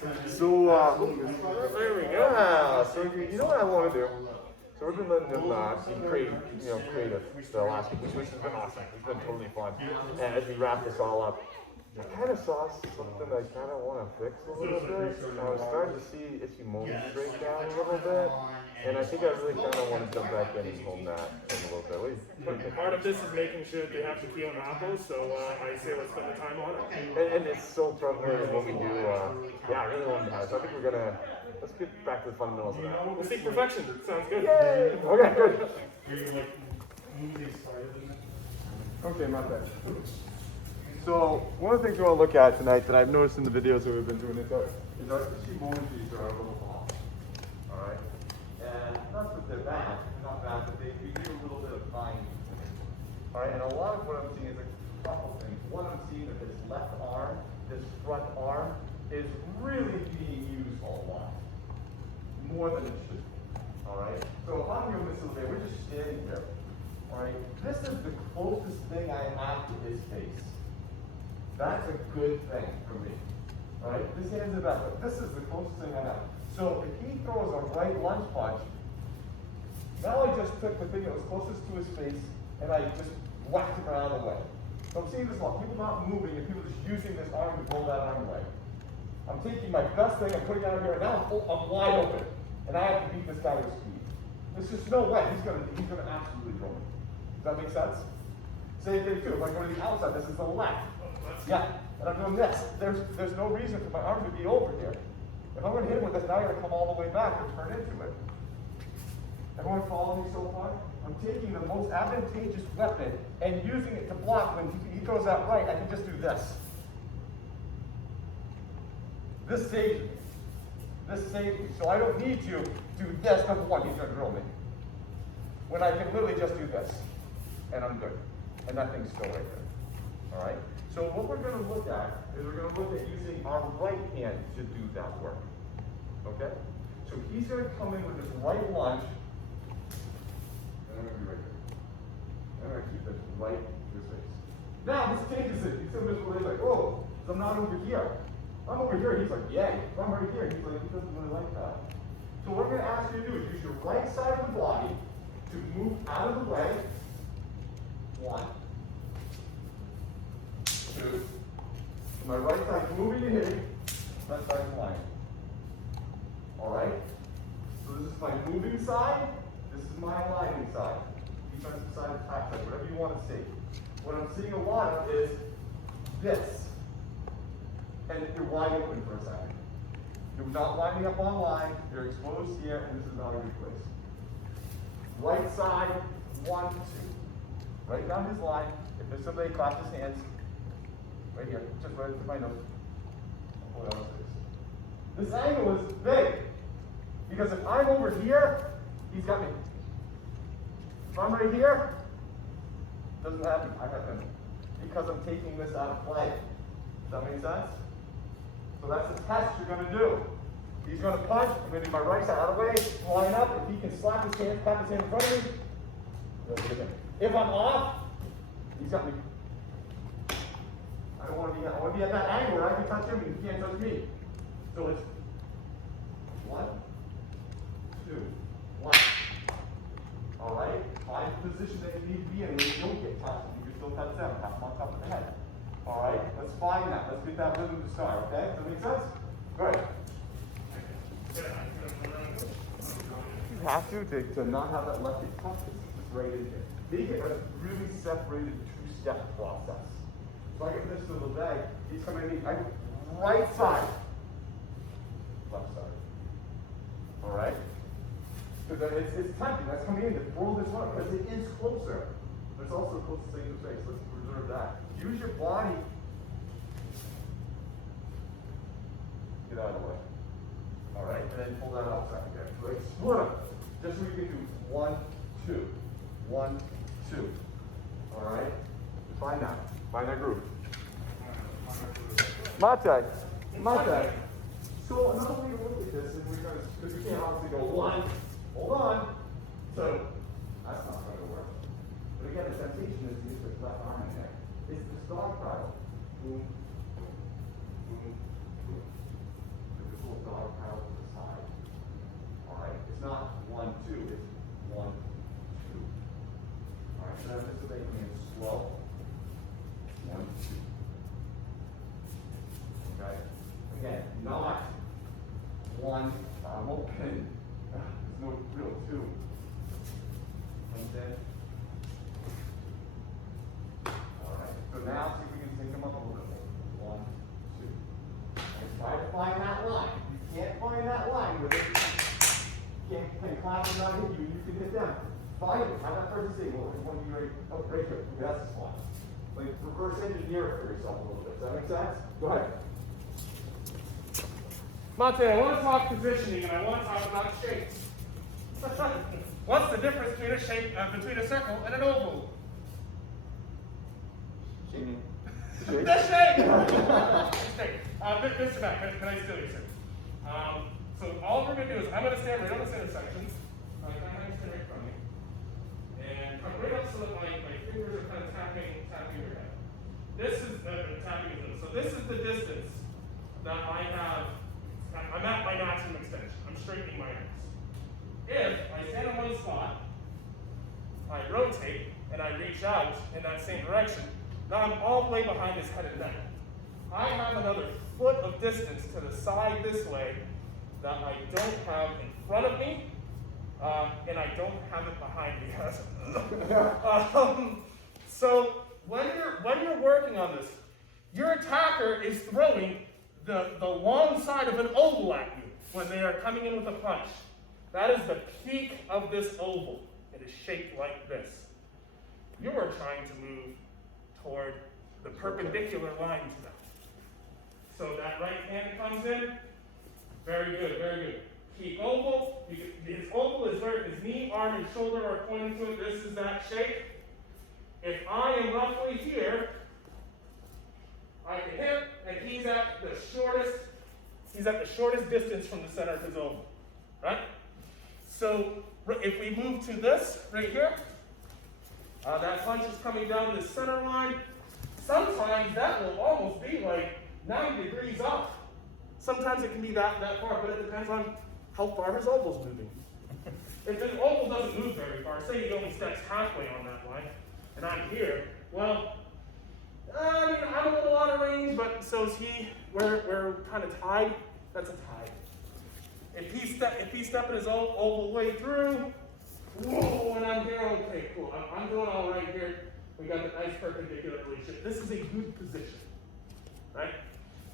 So, There we go. yeah, so you know what I want to do? So we've been letting him be creative the last couple weeks, which has been awesome. It's been totally fun. And as we wrap this all up, I kind of saw something I kind of want to fix a little bit. I was starting to see Ichimonji break down a little bit, and I think I really kind of want to jump back in and hone that in a little bit. What do you think? Part of this is making sure that they have the key on Apple, so I say let's spend the time on it. And it's so prevalent when we do, yeah, I really want to. So I think we're gonna, let's get back to the fundamentals of that. We'll seek perfection. Sounds good. Yay! Okay, good. Okay, my bad. So one of the things we want to look at tonight that I've noticed in the videos that we've been doing is our Ichimonjis are a little off. All right, and not that they're bad, not bad, but they need a little bit of fine. All right, and a lot of what I'm seeing is a couple things. One, I'm seeing that this left arm, this front arm, is really being used a lot, more than it should. All right, so if I'm doing this over there, we're just standing here. All right, this is the closest thing I have to his face. That's a good thing for me. All right, this hand's the best, but this is the closest thing I have. So if he throws a right lunge punch, now I just took the thing that was closest to his face and I just whacked him out of the way. So I'm seeing this a lot. People not moving and people just using this arm to pull that arm away. I'm taking my best thing, I'm putting it out here, and now I'm wide open. And I have to beat this guy with speed. There's just no way he's gonna absolutely throw me. Does that make sense? Same thing too. If I go to the outside, this is the left. Yeah, and I'm doing this. There's no reason for my arm to be over here. If I'm going to hit him with this, now I got to come all the way back and turn into it. Everyone follow me so far? I'm taking the most advantageous weapon and using it to block. When he throws that right, I can just do this. This saves me. This saves me. So I don't need to do this. Number one, he's going to drill me. When I can literally just do this, and I'm good. And that thing's still right there. All right? So what we're going to look at is we're going to look at using our right hand to do that work. Okay? So he's going to come in with his right lunge. And I'm going to be right here. I'm going to keep this right to his face. Now this changes it. He's going to be like, oh, I'm not over here. I'm over here. He's like, yeah. If I'm right here, he's like, he doesn't really like that. So what we're going to ask you to do is use your right side of the body to move out of the way. 1, 2. My right side's moving and hitting, left side's flying. Alright? So this is my moving side, this is my aligning side. Defensive side, attack side, whatever you want to see. What I'm seeing a lot of is this. And you're wide open for a second. You're not winding up on line, you're exposed here, and this is not a good place. Right side, 1, 2. Right down his line. If there's somebody, clap his hands. Right here, just right to my nose. Hold on. This angle is big. Because if I'm over here, he's got me. If I'm right here, doesn't have me. I have him. Because I'm taking this out of play. Does that make sense? So that's the test you're going to do. He's going to punch. I'm going to do my right side out of the way, line up. If he can slap his hand, clap his hand in front of me, if I'm off, he's got me. I want to be at that angle where I can touch him and he can't touch me. So it's 1, 2, 1. All right. Find the position that you need to be in where you don't get touched. You can still touch them. Tap them on top of the head. All right. Let's find that. Let's get that rhythm to start. Okay. Does that make sense? Good. You have to not have that left hip touch. It's right in here. Make it a really separated two-step process. So I get this to the bag, he's coming in, right side, left side. All right? Because it's tempting, that's coming in to throw this one, because it is closer. But it's also close to the face. Let's reserve that. Use your body. Get out of the way. All right? And then pull that outside again. Like split them. Just so you can do 1, 2. 1, 2. All right? Find that. Find that groove. Mate. Mate. So another way to look at this is because you can't obviously go 1, hold on. So that's not going to work. But again, the temptation is to use this left arm in there. It's the dog pile. Boom, boom, boom, boom. slow. 1, 2. Okay? Again, not 1, I'm open. There's no real 2. Okay? Alright, so now see if we can sync them up a little bit more. 1, 2. And try to find that line. You can't find that line with it. Can clap and not hit you, you can hit them. Find it. Have that person say, well, which one do you ready? Oh, right here. Okay, that's the spot. Like, reverse engineer it for yourself a little bit. Does that make sense? Go ahead. Mate, I want to talk positioning and I want to talk about shapes. What's the difference between a shape, between a circle and an oval? Shape. The shape! Mr. Mack, can I steal you, sir? So all we're going to do is I'm going to stand right on this intersection. I'm going to stand right from me. And come right up so that my fingers are kind of tapping your head. This is tapping your lips. So this is the distance that I have. I'm at my maximum extension. I'm straightening my arms. If I stand in one spot, I rotate, and I reach out in that same direction, now I'm all the way behind his head and neck. I have another foot of distance to the side this way that I don't have in front of me, and I don't have it behind me. So when you're working on this, your attacker is throwing the long side of an oval at you when they are coming in with a punch. That is the peak of this oval. It is shaped like this. You are trying to move toward the perpendicular line to that. So that right hand comes in. Very good, very good. Peak oval. His oval is where his knee, arm, and shoulder are pointing to it. This is that shape. If I am roughly here, I can hit, and he's at the shortest distance from the center of his oval, right? So if we move to this right here, that punch is coming down the center line. Sometimes that will almost be like 90 degrees off. Sometimes it can be that far, but it depends on how far his oval's moving. If his oval doesn't move very far, say he only steps halfway on that line, and I'm here, well, I mean, I'm a little out of range, but so is he. We're kind of tied. That's a tie. If he's stepping his oval way through, whoa, and I'm here, okay, cool. I'm doing all right here. We got the nice perpendicular relationship. This is a good position, right?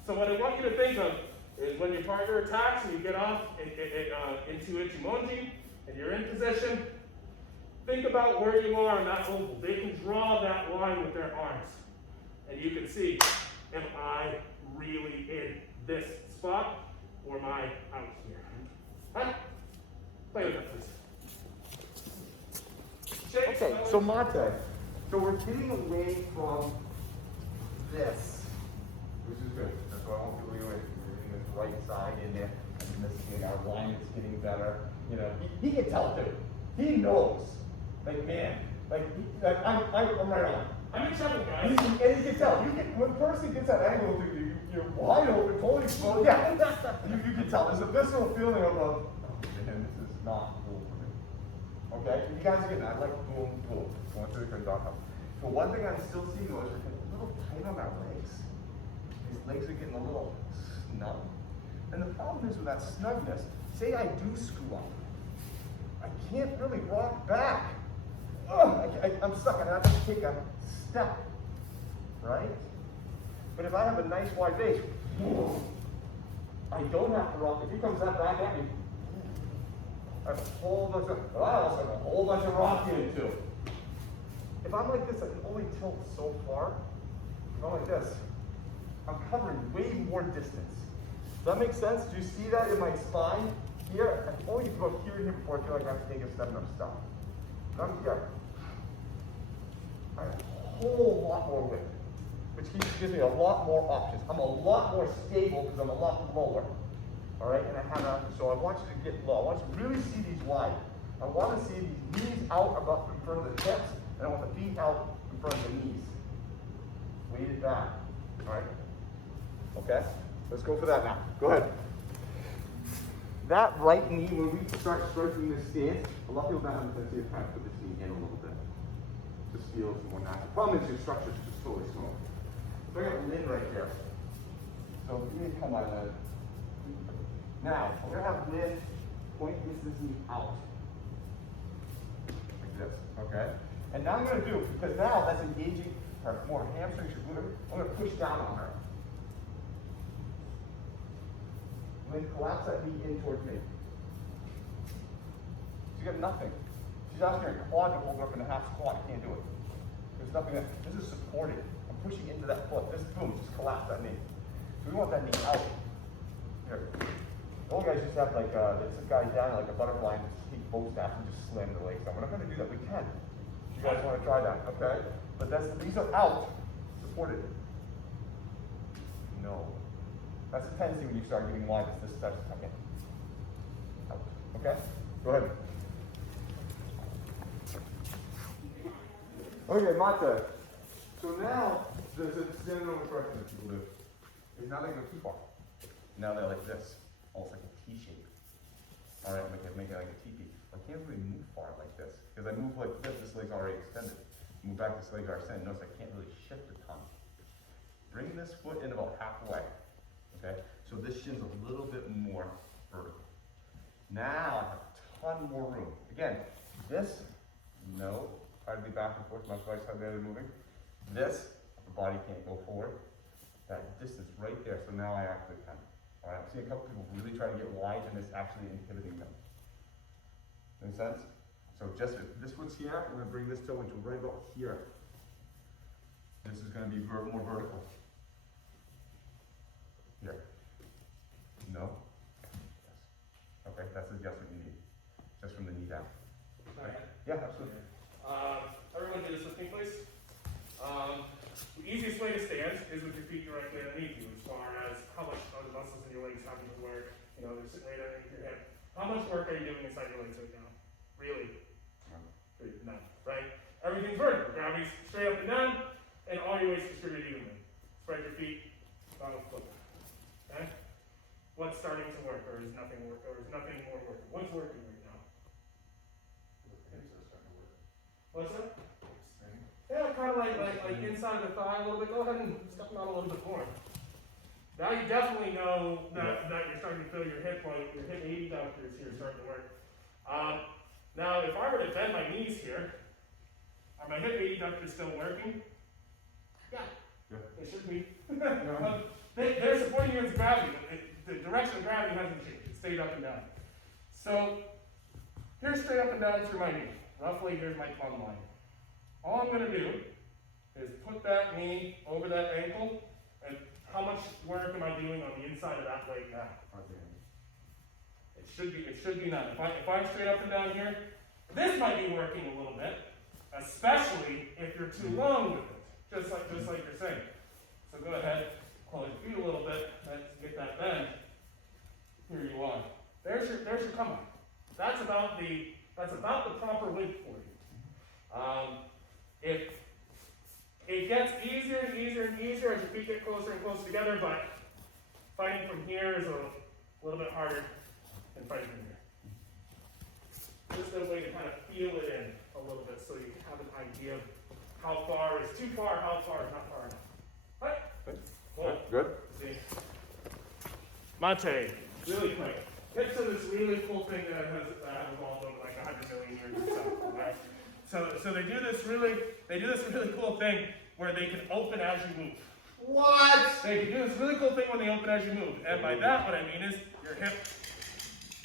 So what I want you to think of is when your partner attacks and you get off into Ichimonji and you're in position, think about where you are on that oval. They can draw that line with their arms. And you can see, am I really in this spot or am I out here? Huh? Play with that, please. Okay, so Mate, so we're getting away from this, which is good. That's why I want to go away. We're getting this right side in there, and this our line is getting better. You know, he can tell too. He knows. Like man, I'm right on. I'm in trouble, guys. And you can tell. When a person gets that angle, you're wide open, totally exposed. Yeah, you can tell. There's a visceral feeling of, man, this is not cool for me. Okay? You guys are getting that. I like boom, boom. Going through the .com. But one thing I'm still seeing though is we're getting a little tight on our legs. These legs are getting a little snug. And the problem is with that snugness, say I do screw up. I can't really rock back. I'm stuck. I have to take a step, right? But if I have a nice wide base, I don't have to rock. If he comes that back at me, I have a whole bunch of rocking to do. If I'm like this, I can only tilt so far. If I'm like this, I'm covering way more distance. Does that make sense? Do you see that in my spine? Here, I can only get about here and here before I feel like I have to take a step and I'm stuck. I'm here. I have a whole lot more width, which gives me a lot more options. I'm a lot more stable because I'm a lot lower. All right, and so I want you to get low. I want you to really see these wide. I want to see these knees out above in front of the hips, and I want the feet out in front of the knees. Weighted back. All right. Okay. Let's go for that now. Go ahead. That right knee, when we start striking this stance, a lot of people don't have a tendency to kind of put this knee in a little bit. So the steels and whatnot. The problem is your structure is just totally smooth. So I got a lid right here. So give me a come on that. Now, we're gonna have lid point this knee out. Like this, okay? And now I'm gonna do, because now that's engaging her more hamstrings, your glute, I'm gonna push down on her. And then collapse that knee in towards me. She's got nothing. She's asking her quad to hold her up in a half squat. You can't do it. There's nothing there. This is supported. I'm pushing into that foot. This boom, just collapse that knee. So we want that knee out. Here. The old guys used to have like, there's a guy down like a butterfly and just take both staffs and just slam the legs down. We're not going to do that. We can. You guys want to try that, okay? But these are out, supported. No. That's a tendency when you start getting wide. This starts to come in. Out. Okay? Go ahead. Okay, Mate. So now there's a standing over correction that people do. Is now they go too far. Now they're like this, almost like a T shape. All right, make it like a teepee. I can't really move far like this because I move like this leg's already extended. Move back, this leg's already extended. Notice I can't really shift a ton. Bring this foot in about halfway. Okay, so this shin's a little bit more vertical. Now I have a ton more room. Again, this, no, try to be back and forth, much like how the other moving. This, the body can't go forward. That distance right there, so now I actually can. All right, I'm seeing a couple people really try to get wide and it's actually inhibiting them. Make sense? So just if this foot's here, we're gonna bring this toe into right about here. This is gonna be more vertical. Here. No? Yes. Okay, that's the yes that you need. Just from the knee down. Sorry. Yeah, absolutely. Everyone do this with me, please. The easiest way to stand is with your feet directly underneath you, as far as how much of the muscles in your legs having to work. You know, they're sitting right underneath your hip. How much work are you doing inside your legs right now? Really? None. Right? Everything's vertical. Gravity's straight up and down, and all your weight's distributed evenly. Spread your feet, bottom flip. Okay? What's starting to work, or is nothing work, or is nothing more working? What's working right now? What's that? Yeah, kind of like inside the thigh a little bit. Go ahead and step them out a little bit more. Now you definitely know that you're starting to feel your hip, like your hip adductors here starting to work. Now, if I were to bend my knees here, are my hip adductors still working? Yeah, they should be. They're supporting you with gravity. The direction of gravity hasn't changed. It stayed up and down. So here's straight up and down through my knee. Roughly, here's my plumb line. All I'm going to do is put that knee over that ankle, and how much work am I doing on the inside of that leg now? It should be none. If I'm straight up and down here, this might be working a little bit, especially if you're too long with it, just like you're saying. So go ahead, close your feet a little bit, let's get that bend. Here you are. There's your come up. That's about the proper width for you. If it gets easier and easier and easier as your feet get closer and closer together, but fighting from here is a little bit harder than fighting from here. Just a way to kind of feel it in a little bit so you can have an idea of how far is too far, how far is not far enough. Right? Cool. Good. See. Mate, really quick. Get to this really cool thing that has evolved over like 100 million years or so. Right? So they do this really cool thing where they can open as you move. What? They can do this really cool thing when they open as you move. And by that, what I mean is your hip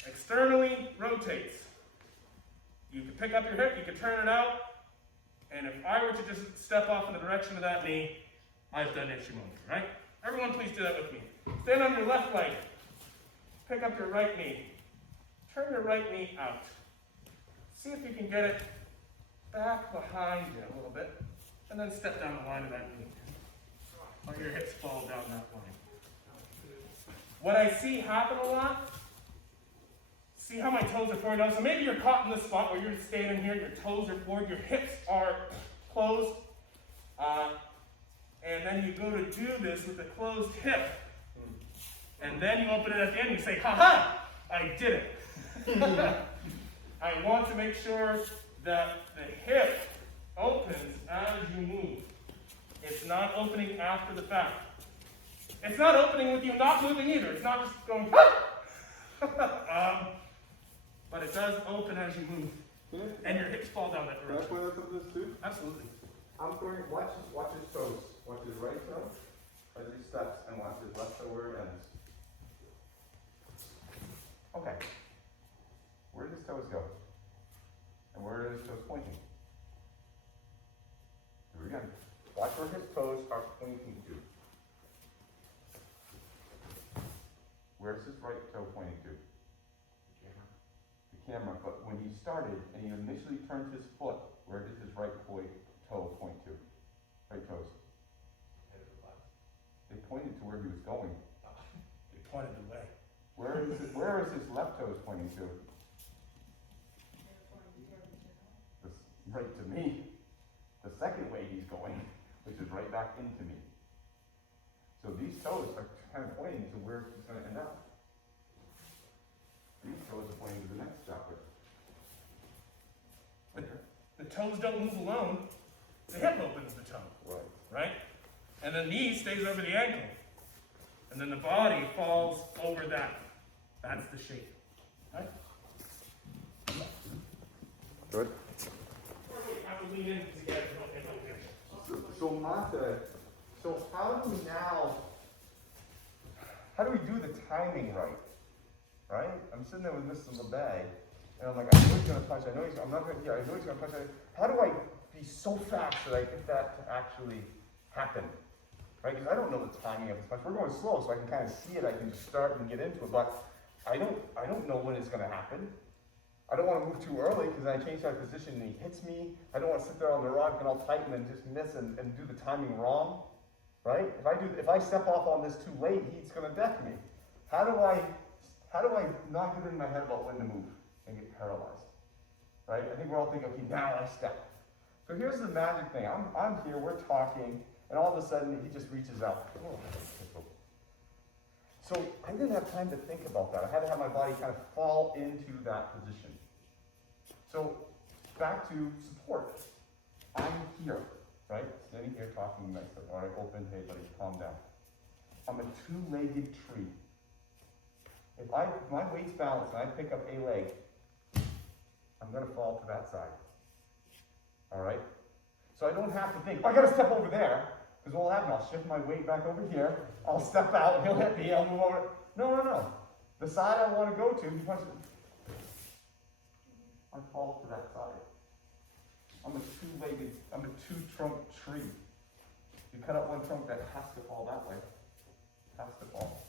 externally rotates. You can pick up your hip, you can turn it out, and if I were to just step off in the direction of that knee, I've done Ichimonji, right? Everyone please do that with me. Stand on your left leg. Pick up your right knee. Turn your right knee out. See if you can get it back behind you a little bit, and then step down the line of that knee. Let your hips fall down that line. What I see happen a lot, see how my toes are forward down? So maybe you're caught in this spot where you're standing here, your toes are forward, your hips are closed, and then you go to do this with a closed hip, and then you open it at the end and you say, ha-ha, I did it. I want to make sure that the hip opens as you move. It's not opening after the fact. It's not opening with you not moving either. It's not just going, but it does open as you move. And your hips fall down that Can I direction. point out something to this too? Absolutely. I'm going, watch his toes. Watch his right toe as he steps, and watch his left toe where it ends. Okay. Where did his toes go? And where are his toes pointing? Here again. Watch where his toes are pointing to. Where's his right toe pointing to? The camera. But when he started and he initially turned his foot, where did his right toe point to? Right toes. They pointed to where he was going. They pointed away. Where is his left toes pointing to? Right to me. The second way he's going, which is right back into me. So these toes are kind of pointing to where he's going to end up. These toes are pointing to the next chapter. The toes don't move alone. The hip opens the toe. Right. Right? And the knee stays over the ankle. And then the body falls over that. That's the shape. Right? Good. I would lean in together. So Mata, so how do we do the timing right? Right? I'm sitting there with Mr. LeBay, and I'm like, I know he's gonna punch, I know he's gonna punch. How do I be so fast that I get that to actually happen? Right? Because I don't know the timing of this punch. We're going slow, so I can kind of see it, I can just start and get into it, but I don't know when it's gonna happen. I don't want to move too early because I change my position and he hits me. I don't want to sit there on the rock and I'll tighten and just miss and do the timing wrong, right? If I step off on this too late, he's going to deck me. How do I not get in my head about when to move and get paralyzed, right? I think we're all thinking, okay, now I step. So here's the magic thing. I'm here, we're talking, and all of a sudden he just reaches out. So I didn't have time to think about that. I had to have my body kind of fall into that position. So back to support. I'm here, right? Standing here talking to myself. All right, open, hey buddy, calm down. I'm a two-legged tree. If my weight's balanced and I pick up a leg, I'm gonna fall to that side. All right? So I don't have to think, I gotta step over there. Because what will happen, I'll shift my weight back over here, I'll step out, he'll hit me, I'll move over. No. The side I want to go to, he punches me. I fall to that side. I'm a two-trunk tree. You cut out one trunk, that has to fall that way. Has to fall.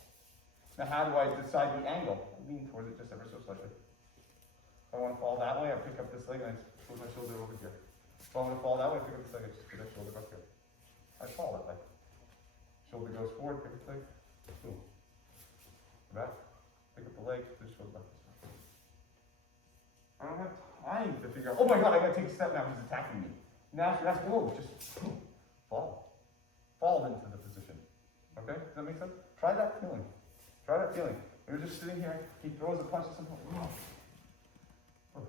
Now how do I decide the angle? I lean towards it just ever so slightly. If I want to fall that way, I pick up this leg and I put my shoulder over here. If I want to fall that way, I pick up this leg and just put my shoulder up here. I fall that way. Shoulder goes forward, pick up the leg, boom. Back, pick up the leg, push the shoulder back. I don't have time to figure out, oh my god, I gotta take a step now, he's attacking me. Now that's, whoa, just boom, fall. Fall into the position. Okay, does that make sense? Try that feeling. Try that feeling. You're just sitting here, he throws a punch at something, oh,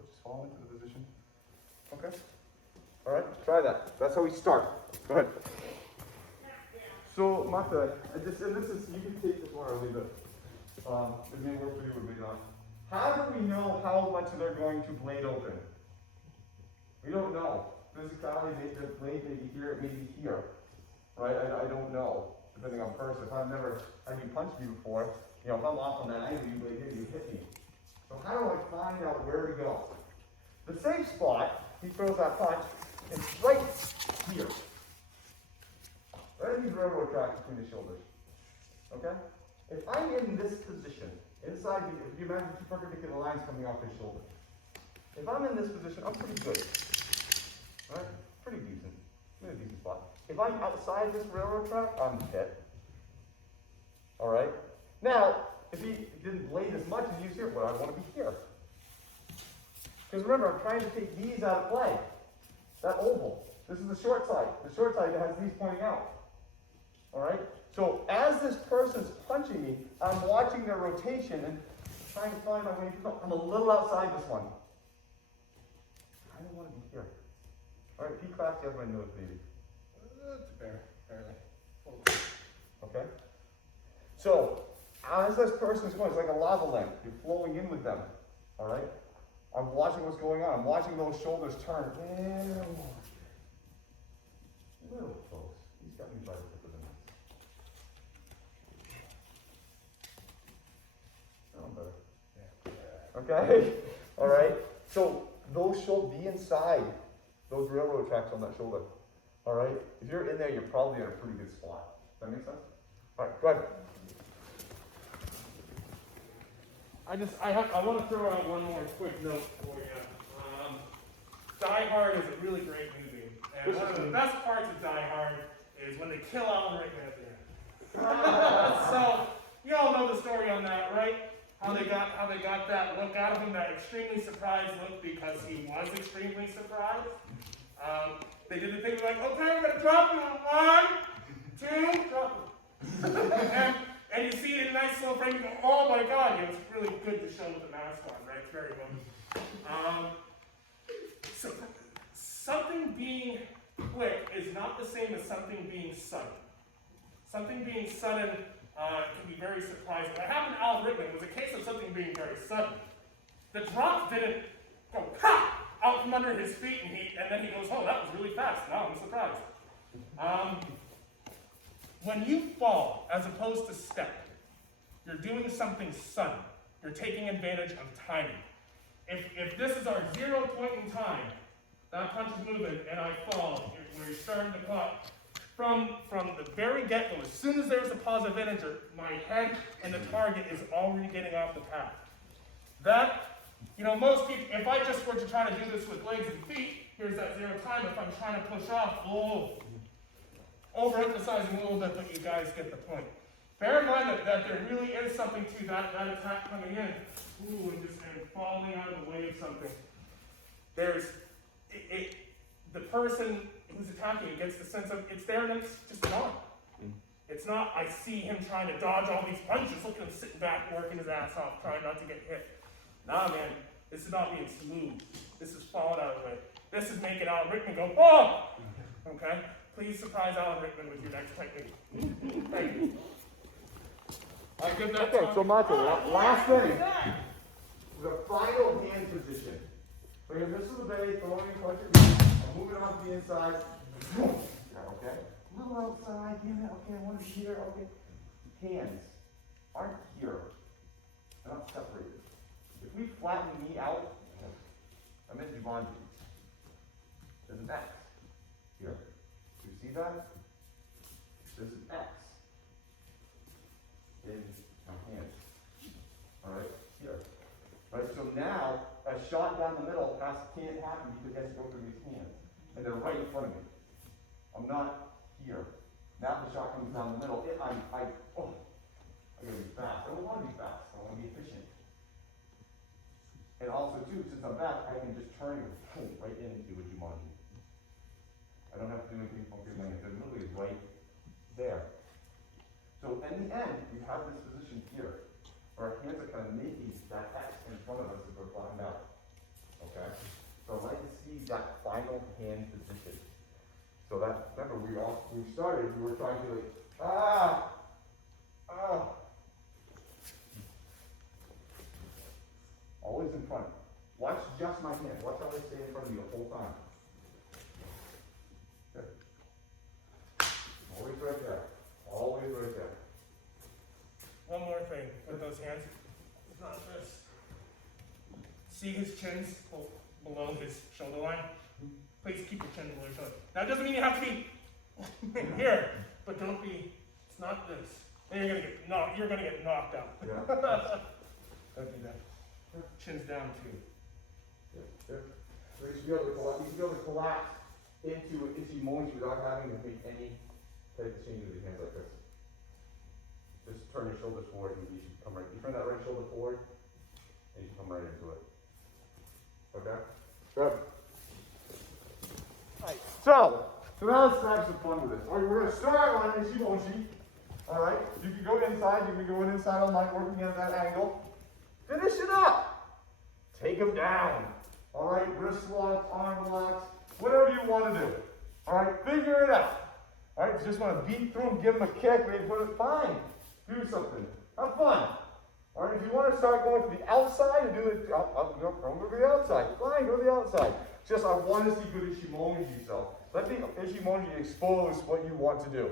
just fall into the position. Okay? Alright, try that. That's how we start. Go ahead. So, Martha, and this is, you can take this one or leave it. It may work for you, it may not. How do we know how much they're going to blade open? We don't know. Physicality, the blade may be here, it may be here. Right? I don't know, depending on person. If I've never had you punch me before, if I'm off on that angle, you blade here, you hit me. So how do I find out where to go? The safe spot, he throws that punch, it's right here. Right in the railroad track between the shoulders. Okay? If I'm in this position, inside the, if you imagine two perpendicular lines coming off his shoulder. If I'm in this position, I'm pretty good. Right? Pretty decent. I'm in a decent spot. If I'm outside this railroad track, I'm hit. Alright? Now, if he didn't blade as much as he's here, well, I want to be here. Because remember, I'm trying to take these out of play. That oval. This is the short side. The short side has these pointing out. Alright? So as this person's punching me, I'm watching their rotation and trying to find my way through. I'm a little outside this one. I don't want to be here. All right, P-class, you have my nose, baby. Barely. Okay? So, as this person's going, it's like a lava lamp. You're flowing in with them. All right? I'm watching what's going on. I'm watching those shoulders turn. And little close. He's got me by the tip of the nose. Oh, better. Okay? All right? So, those shoulders, be inside those railroad tracks on that shoulder. All right? If you're in there, you're probably in a pretty good spot. Does that make sense? All right, go ahead. I want to throw out one more quick note for you. Die Hard is a really great movie. And one of the best parts of Die Hard is when they kill Alan Rickman at the end. So, you all know the story on that, right? How they got that look out of him, that extremely surprised look because he was extremely surprised. They did the thing like, okay, we're gonna drop him. 1, 2, drop him. and you see it in a nice slow frame, you go, oh my God, it's really good to show with the mask on, right? It's very well. So something being quick is not the same as something being sudden. Something being sudden can be very surprising. What happened to Alan Rickman was a case of something being very sudden. The drop didn't go ha! Out from under his feet, and then he goes, oh, that was really fast. Now I'm surprised. When you fall, as opposed to step, you're doing something sudden. You're taking advantage of timing. If this is our 0 point in time, that punch is moving, and I fall, where you're starting the clock, from the very get-go, as soon as there's a positive integer, my head and the target is already getting off the path. That, most people, if I just were to try to do this with legs and feet, here's that 0 time. If I'm trying to push off, overemphasizing a little bit, but you guys get the point. Bear in mind that there really is something to that attack coming in, and falling out of the way of something. The person who's attacking it gets the sense of it's there and it's just gone. It's not, I see him trying to dodge all these punches, look at him sitting back, working his ass off, trying not to get hit. Nah, man, this is not being smooth. This is falling out of the way. This is making Alan Rickman go, oh! Okay? Please surprise Alan Rickman with your next technique. Thank you. I give that Okay, so Martin, last thing. The final hand position. So this is the base, throwing and punching. I'm moving off the inside. Okay? A little outside, okay, one here, okay. Hands aren't here. They're not separated. If we flatten the knee out, I'm in Ichimonji. There's an X here. Do you see that? There's an X in my hand. Alright, here. Right, so now a shot down the middle can't happen because it has to go through these hands. And they're right in front of me. I'm not here. Now the shot comes down the middle. I gotta be fast. I don't want to be fast. I want to be efficient. And also too, since I'm back, I can just turn it right into a Ichimonji. I don't have to do anything funky with my hands. They're literally right there. So in the end, you have this position here, where our hands are kind of making that X in front of us as we're flattened out. Okay? So I'd like to see that final hand position. So that, remember, we started, we were trying to always in front. Watch just my hand. Watch how I stay in front of you the whole time. Good. Always right there. Always right there. One more thing with those hands. It's not this. See his chin's below his shoulder line? Please keep your chin below your shoulder. Now it doesn't mean you have to be here, but don't be, it's not this. Then you're gonna get knocked out. Yeah. Don't do that. Chin's down too. Good. So you should be able to collapse into an Ichimonji without having to make any type of change with your hands like this. Just turn your shoulders forward and you should come right. You turn that right shoulder forward and you should come right into it. Okay? Good. Right. So now let's have some fun with this. All right, we're going to start on Ichimonji. All right? You can go inside. You can go inside all night working at that angle. Finish it up. Take them down. All right, wrist locks, arm locks. whatever you want to do. All right, figure it out. All right, just want to beat through them, give them a kick, maybe put it fine. Do something. Have fun. All right, if you want to start going to the outside and do it, I'll go to the outside. Fine, go to the outside. Just I want to see good Ichimonji, so let the Ichimonji expose what you want to do.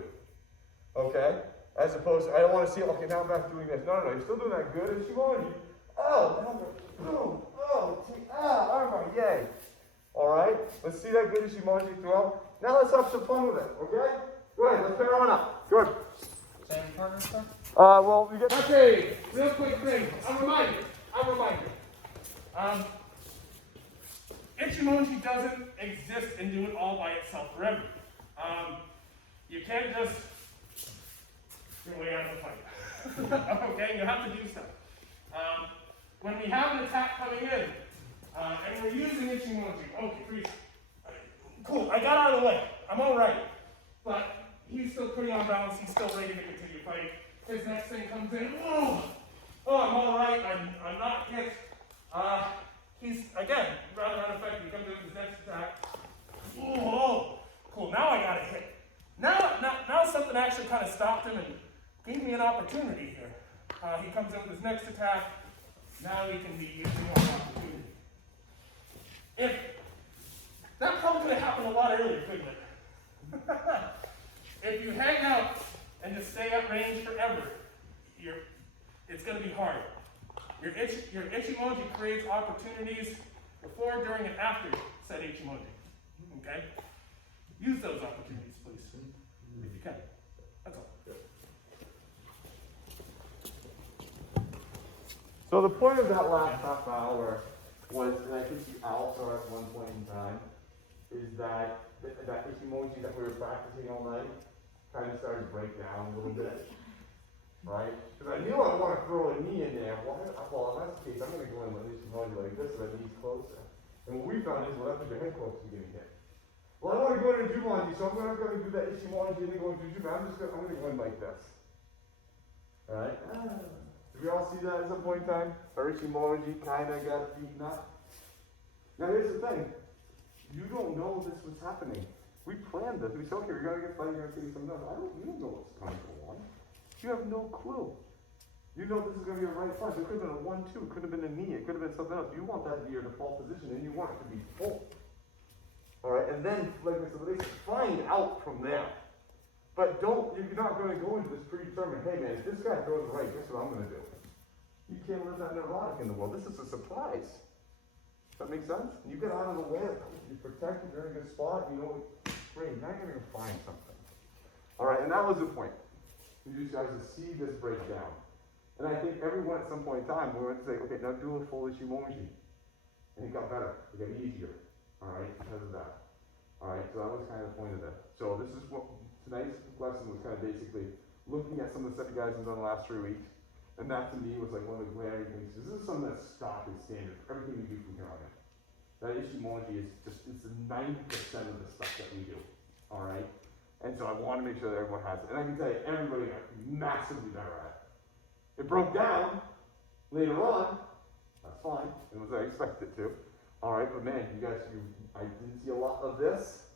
Okay? As opposed to, I don't want to see, okay, now I'm back doing this. No, you're still doing that good Ichimonji. Oh, boom. Oh, armor, yay. All right, let's see that good Ichimonji throw. Now let's have some fun with it, okay? Go ahead, let's pair on up. Good. Same partner, sir? Well, we get. Okay, real quick thing. I'm reminded. Ichimonji doesn't exist and do it all by itself forever. You can't just get way out of the fight. Okay, you have to do stuff. When we have an attack coming in, and we're using Ichimonji, okay, freeze. Cool, I got out of the way. I'm all right. But he's still pretty on balance. He's still ready to continue fighting. His next thing comes in. Oh, I'm all right. I'm not hit. He's, again, rather unaffected. He comes in with his next attack. Oh, cool. Now I got a hit. Now something actually kind of stopped him and gave me an opportunity here. He comes in with his next attack. Now we can be using our opportunity. If that probably could have happened a lot earlier, couldn't it? If you hang out and just stay at range forever, it's going to be hard. Your Ichimonji creates opportunities before, during, and after said Ichimonji. Okay? Use those opportunities, please, if you can. That's all. So the point of that last half hour was, and I think you also at one point in time, is that Ichimonji that we were practicing all night kind of started to break down a little bit, right? Because I knew I want to throw a knee in there. Well, in that case, I'm going to go in with Ichimonji like this so that knee's closer. And what we found is, well, that's what your head close to getting hit. Well, I want to go into Jumanji, so I'm not going to do that Ichimonji and then go into Jumanji. I'm going to go in like this. All right? Did we all see that at some point in time? Or Ichimonji kind of got beaten up? Now, here's the thing. You don't know this was happening. We planned this. We said, okay, we're going to get fighting, we're going to see something else. You don't know what's going to go on. You have no clue. You know this is going to be a right punch. It could have been a 1-2. It could have been a knee. It could have been something else. You want that to be your default position, and you want it to be full. All right, and then, like I said, find out from there. But you're not going to go into this predetermined, hey man, if this guy throws right, guess what I'm going to do? You can't live that neurotic in the world. This is a surprise. Does that make sense? You get out of the way, you protect it, you're in a good spot, you know, great, now you're going to find something. All right, and that was the point. You guys to see this breakdown. And I think everyone at some point in time, we went to say, okay, now do a full Ichimonji. And it got better, it got easier. All right, because of that. All right, so that was kind of the point of that. So this is what tonight's lesson was kind of basically looking at some of the stuff you guys have done the last 3 weeks. And that to me was like one of the glaring things. This is something that's stock and standard for everything we do from here on in. That Ichimonji is just, it's 90% of the stuff that we do. All right? And so I want to make sure that everyone has it. And I can tell you, everybody got massively better at it. It broke down later on. That's fine. It was I expected it to. All right, but man, you guys, I didn't see a lot of this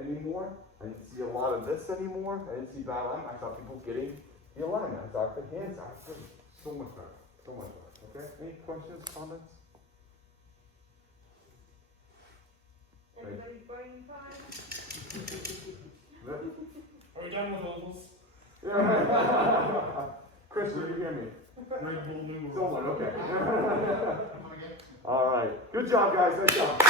anymore. I didn't see a lot of this anymore. I didn't see battle line. I saw people getting the alignment. I saw the hands out. So much better. So much better. Okay? Any questions, comments? Everybody brain time? Are we done with ovals? Yeah. Chris, did you hear me? Red Bull numerals. Someone, okay. All right. Good job, guys. Good job.